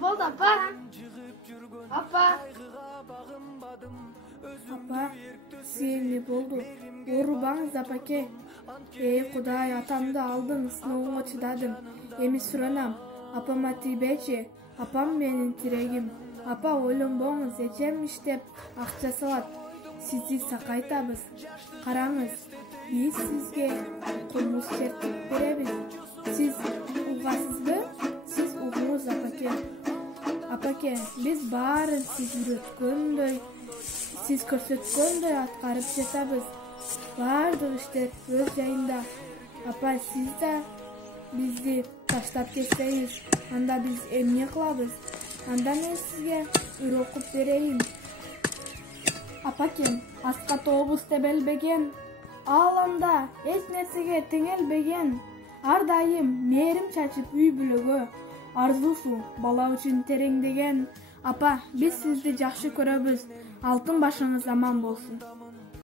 Ne oldu apa? Apa? Apa, sen ne boldu? Orubanız apake. Ey Kuday, atamdı aldın, sınavıma çıdadım. Emi suranam, apama tibeci, apam benim tiregim. Apa oylum boğunuz, ecem iştep, akça salat. Sizi sakaytabız. Karаңыз, biz sizge kumuz çertip berebiz. Siz uğasızbı? Siz uğunuz apake. Apake, biz bарын siz üretkönдөй, siz көрсөткөндөй аткарып жатабыз. Бардык иштер өз жайында. Апа, сиз да бизди таштап кетсеңиз, анда биз эмне кылабыз? Анда мен сизге үрөк окуп берейин. Апакем, аска тобуз тебелбеген, ааламда эч нерсеге теңелбеген, ар дайым мээрим чачып үй бүлөгө, арзуусу бала үчүн тереңдеген. Апа, биз сизди жакшы көрөбүз. Алтын башыңыз аман болсун.